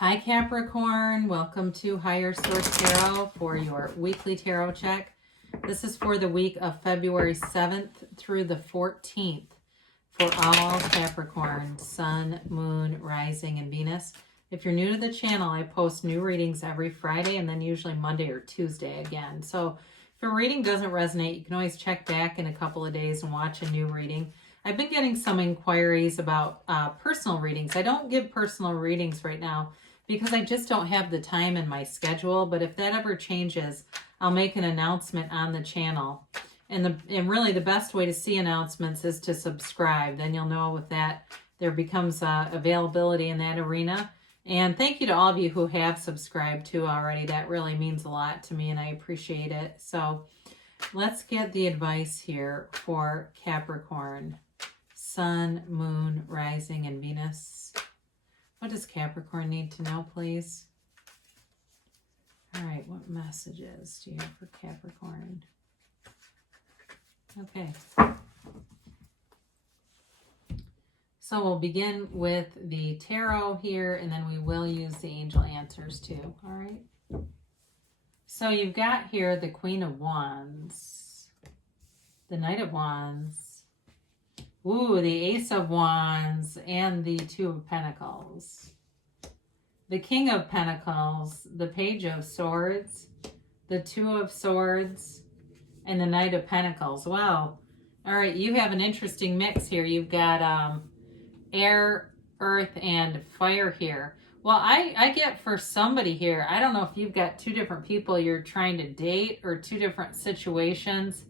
Hi Capricorn, welcome to Higher Source Tarot for your weekly tarot check. This is for the week of February 7th through the 14th for all Capricorn, Sun, Moon, Rising, and Venus. If you're new to the channel, I post new readings every Friday and then usually Monday or Tuesday again. So if a reading doesn't resonate, you can always check back in a couple of days and watch a new reading. I've been getting some inquiries about personal readings. I don't give personal readings right now because I just don't have the time in my schedule. But if that ever changes, I'll make an announcement on the channel. And really the best way to see announcements is to subscribe. Then you'll know with that there becomes availability in that arena. And thank you to all of you who have subscribed too already. That really means a lot to me and I appreciate it. So let's get the advice here for Capricorn, Sun, Moon, Rising, and Venus. What does Capricorn need to know, please? All right, what messages do you have for Capricorn? Okay. So we'll begin with the tarot here, and then we will use the angel answers too, all right? So you've got here the Queen of Wands, the Knight of Wands, ooh, the Ace of Wands, and the Two of Pentacles. The King of Pentacles, the Page of Swords, the Two of Swords, and the Knight of Pentacles. Wow. All right, you have an interesting mix here. You've got air, earth, and fire here. Well, I get for somebody here, I don't know if you've got two different people you're trying to date or two different situations,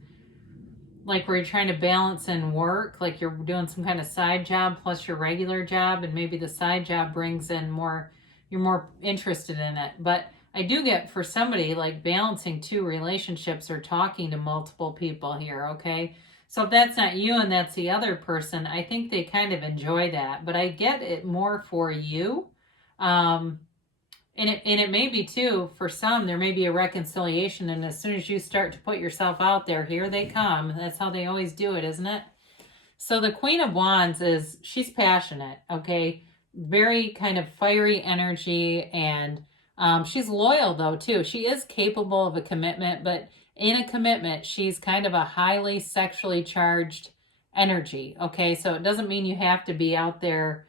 like where you're trying to balance in work, like you're doing some kind of side job plus your regular job, and maybe the side job brings in more, you're more interested in it. But I do get for somebody like balancing two relationships or talking to multiple people here, okay? So if that's not you and that's the other person, I think they kind of enjoy that. But I get it more for you. And it may be too, for some, there may be a reconciliation, and as soon as you start to put yourself out there, here they come. That's how they always do it, isn't it? So the Queen of Wands she's passionate, okay? Very kind of fiery energy, and she's loyal though too. She is capable of a commitment, but in a commitment, she's kind of a highly sexually charged energy, okay? So it doesn't mean you have to be out there,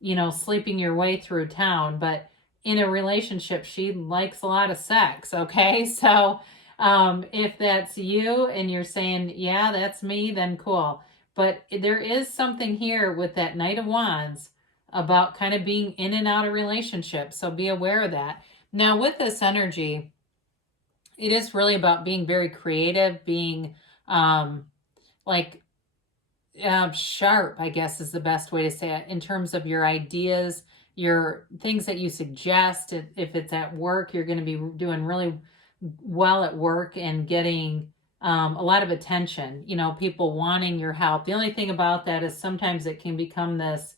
you know, sleeping your way through town, but in a relationship, she likes a lot of sex, okay? So if that's you and you're saying, yeah, that's me, then cool. But there is something here with that Knight of Wands about kind of being in and out of relationships, so be aware of that. Now, with this energy, it is really about being very creative, being sharp, I guess is the best way to say it, in terms of your ideas, your things that you suggest. If it's at work, you're going to be doing really well at work and getting a lot of attention, you know, people wanting your help. The only thing about that is sometimes it can become this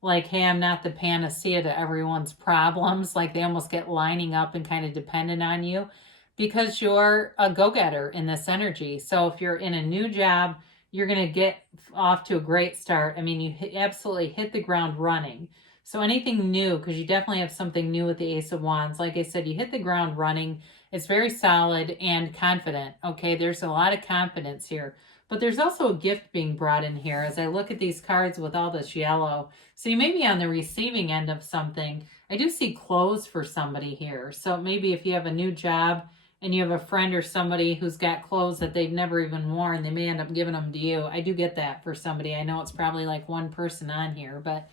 like, hey, I'm not the panacea to everyone's problems. Like they almost get lining up and kind of dependent on you because you're a go-getter in this energy. So if you're in a new job, you're going to get off to a great start. I mean, you absolutely hit the ground running. So anything new, because you definitely have something new with the Ace of Wands. Like I said, you hit the ground running. It's very solid and confident. Okay, there's a lot of confidence here. But there's also a gift being brought in here as I look at these cards with all this yellow. So you may be on the receiving end of something. I do see clothes for somebody here. So maybe if you have a new job and you have a friend or somebody who's got clothes that they've never even worn, they may end up giving them to you. I do get that for somebody. I know it's probably like one person on here, but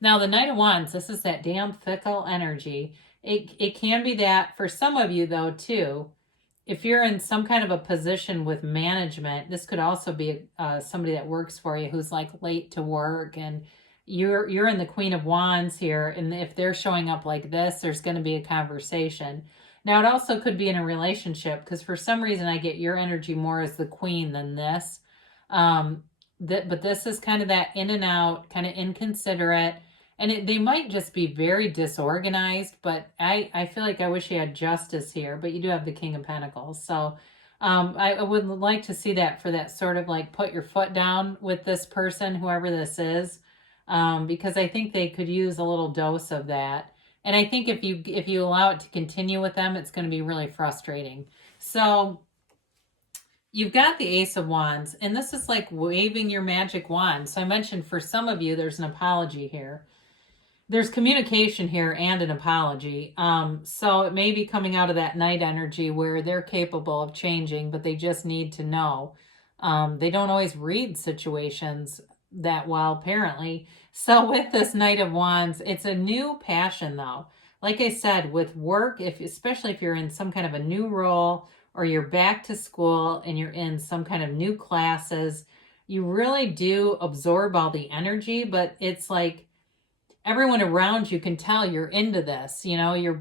now the Knight of Wands, this is that damn fickle energy. It can be that for some of you though too. If you're in some kind of a position with management, this could also be somebody that works for you who's like late to work, and you're in the Queen of Wands here, and if they're showing up like this, there's going to be a conversation. Now it also could be in a relationship, because for some reason I get your energy more as the queen than this. But this is kind of that in and out, kind of inconsiderate. And they might just be very disorganized, but I feel like I wish you had justice here, but you do have the King of Pentacles. So I would like to see that for that sort of like put your foot down with this person, whoever this is, because I think they could use a little dose of that. And I think if you allow it to continue with them, it's going to be really frustrating. So you've got the Ace of Wands, and this is like waving your magic wand. So I mentioned for some of you, there's an apology here. There's communication here and an apology. So it may be coming out of that Knight energy where they're capable of changing, but they just need to know. They don't always read situations that well, apparently. So with this Knight of Wands, it's a new passion though. Like I said, with work, especially if you're in some kind of a new role or you're back to school and you're in some kind of new classes, you really do absorb all the energy, but it's like everyone around you can tell you're into this. You know, you're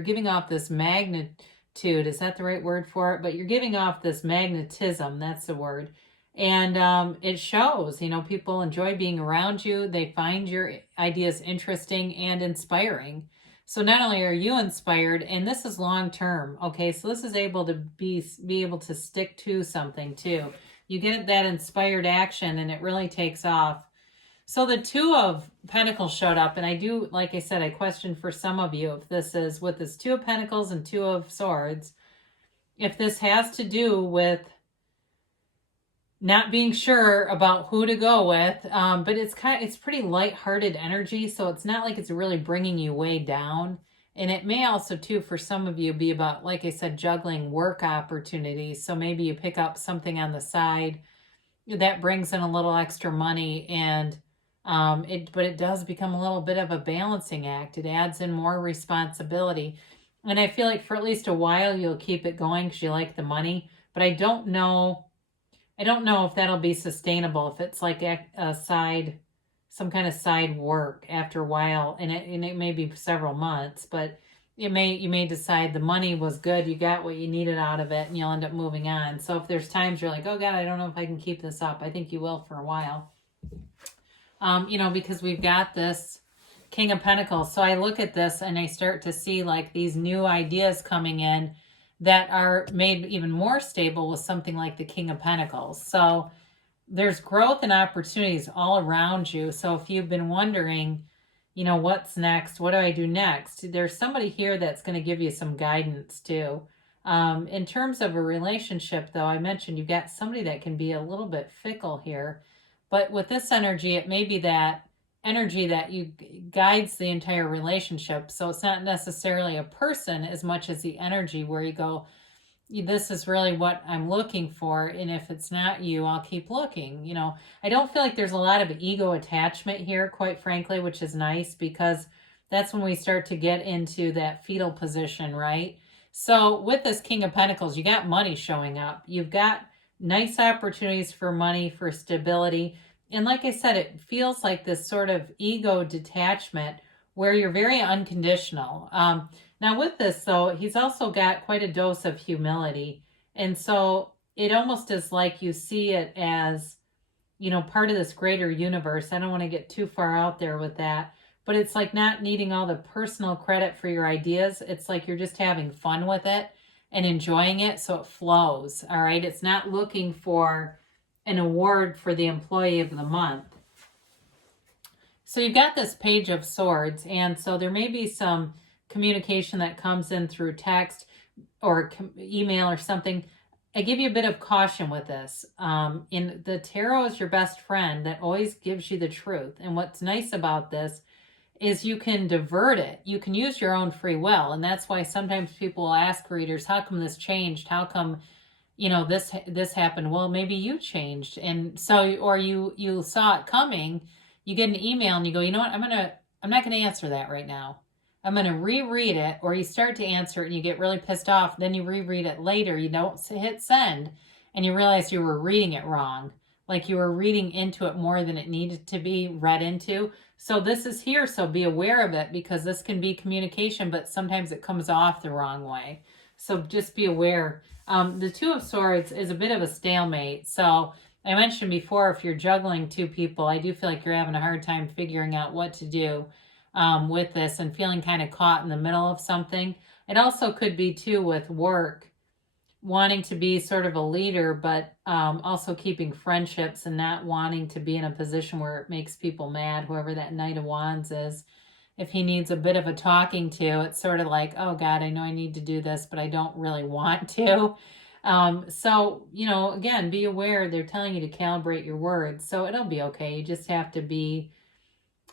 giving off this magnitude. Is that the right word for it? But you're giving off this magnetism. That's the word. And it shows, you know, people enjoy being around you. They find your ideas interesting and inspiring. So not only are you inspired, and this is long term, okay? So this is able to be able to stick to something too. You get that inspired action and it really takes off. So the Two of Pentacles showed up, and I do, like I said, I question for some of you if this is with this Two of Pentacles and Two of Swords, if this has to do with not being sure about who to go with, but it's pretty lighthearted energy, so it's not like it's really bringing you way down. And it may also, too, for some of you, be about, like I said, juggling work opportunities. So maybe you pick up something on the side that brings in a little extra money, and but it does become a little bit of a balancing act. It adds in more responsibility. And I feel like for at least a while, you'll keep it going because you like the money. But I don't know if that'll be sustainable, if it's like a side, some kind of side work after a while, and it may be several months, but you may decide the money was good, you got what you needed out of it, and you'll end up moving on. So if there's times you're like, oh God, I don't know if I can keep this up, I think you will for a while. You know, because we've got this King of Pentacles. So I look at this and I start to see like these new ideas coming in that are made even more stable with something like the King of Pentacles. So there's growth and opportunities all around you. So if you've been wondering, you know, what's next? What do I do next? There's somebody here that's going to give you some guidance too. In terms of a relationship, though, I mentioned you've got somebody that can be a little bit fickle here. But with this energy, it may be that energy that you guides the entire relationship. So it's not necessarily a person as much as the energy where you go, this is really what I'm looking for. And if it's not you, I'll keep looking. You know, I don't feel like there's a lot of ego attachment here, quite frankly, which is nice because that's when we start to get into that fetal position, right? So with this King of Pentacles, you got money showing up. You've got nice opportunities for money, for stability. And like I said, it feels like this sort of ego detachment where you're very unconditional. Now with this, though, he's also got quite a dose of humility. And so it almost is like you see it as, you know, part of this greater universe. I don't want to get too far out there with that. But it's like not needing all the personal credit for your ideas. It's like you're just having fun with it and enjoying it so it flows, all right? It's not looking for an award for the employee of the month. So you've got this Page of Swords, and so there may be some communication that comes in through text or email or something. I give you a bit of caution with this. In the tarot is your best friend that always gives you the truth. And what's nice about this is you can divert it. You can use your own free will. And that's why sometimes people will ask readers, how come this changed? How come, you know, this happened? Well, maybe you changed. And so, or you saw it coming, you get an email and you go, you know what, I'm not going to answer that right now. I'm going to reread it. Or you start to answer it and you get really pissed off. Then you reread it later. You don't hit send and you realize you were reading it wrong. Like you were reading into it more than it needed to be read into. So this is here, so be aware of it because this can be communication, but sometimes it comes off the wrong way. So just be aware. The Two of Swords is a bit of a stalemate. So I mentioned before, if you're juggling two people, I do feel like you're having a hard time figuring out what to do with this and feeling kind of caught in the middle of something. It also could be too with work, wanting to be sort of a leader, but also keeping friendships and not wanting to be in a position where it makes people mad, whoever that Knight of Wands is. if he needs a bit of a talking to, it's sort of like, oh God, I know I need to do this, but I don't really want to. So, you know, again, be aware they're telling you to calibrate your words. So it'll be okay. You just have to be,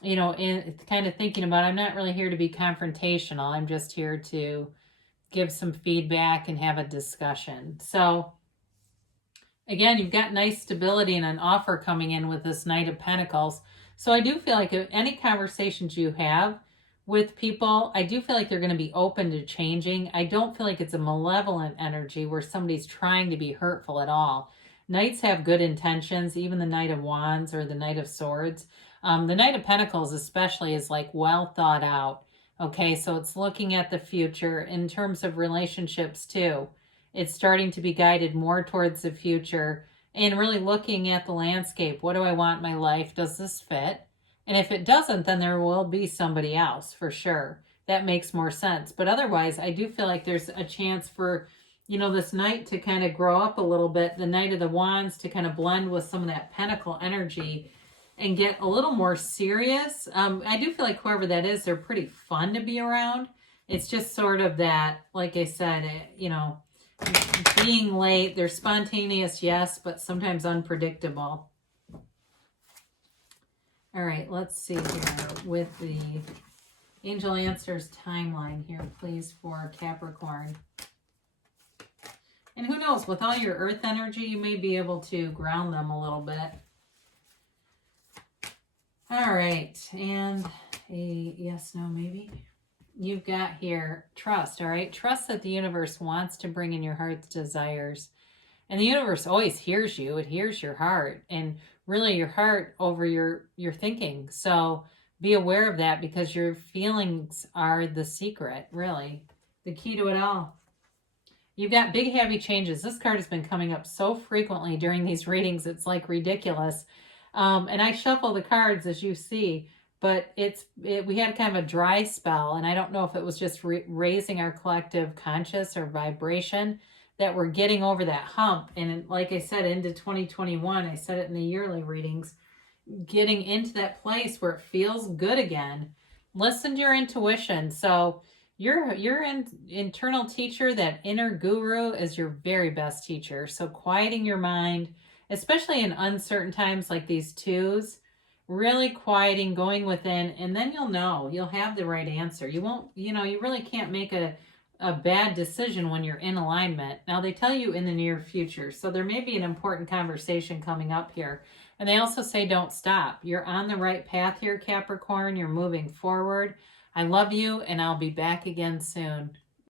you know, kind of thinking about, I'm not really here to be confrontational. I'm just here to give some feedback and have a discussion. So again, you've got nice stability and an offer coming in with this Knight of Pentacles. So I do feel like if any conversations you have with people, I do feel like they're going to be open to changing. I don't feel like it's a malevolent energy where somebody's trying to be hurtful at all. Knights have good intentions, even the Knight of Wands or the Knight of Swords. The Knight of Pentacles especially is like well thought out. Okay, so it's looking at the future in terms of relationships too. It's starting to be guided more towards the future and really looking at the landscape. What do I want in my life? Does this fit? And if it doesn't, then there will be somebody else for sure. That makes more sense. But otherwise, I do feel like there's a chance for, you know, this Knight to kind of grow up a little bit, the Knight of the Wands to kind of blend with some of that Pentacle energy and get a little more serious. I do feel like whoever that is, they're pretty fun to be around. It's just sort of that, like I said, you know, being late. They're spontaneous, yes, but sometimes unpredictable. All right, let's see here with the Angel Answers timeline here, please, for Capricorn. And who knows, with all your earth energy, you may be able to ground them a little bit. All right, and a yes, no, maybe. You've got here trust, all right? Trust that the universe wants to bring in your heart's desires. And the universe always hears you. It hears your heart and really your heart over your thinking. So be aware of that because your feelings are the secret, really. The key to it all. You've got big, heavy changes. This card has been coming up so frequently during these readings. It's like ridiculous. And I shuffle the cards as you see, but we had kind of a dry spell. And I don't know if it was just raising our collective conscious or vibration that we're getting over that hump. And like I said, into 2021, I said it in the yearly readings, getting into that place where it feels good again. Listen to your intuition. So your internal teacher, that inner guru, is your very best teacher. So quieting your mind, especially in uncertain times like these twos, really quieting, going within, and then you'll have the right answer. You won't, you really can't make a bad decision when you're in alignment. Now, they tell you in the near future, so there may be an important conversation coming up here. And they also say don't stop. You're on the right path here, Capricorn. You're moving forward. I love you, and I'll be back again soon.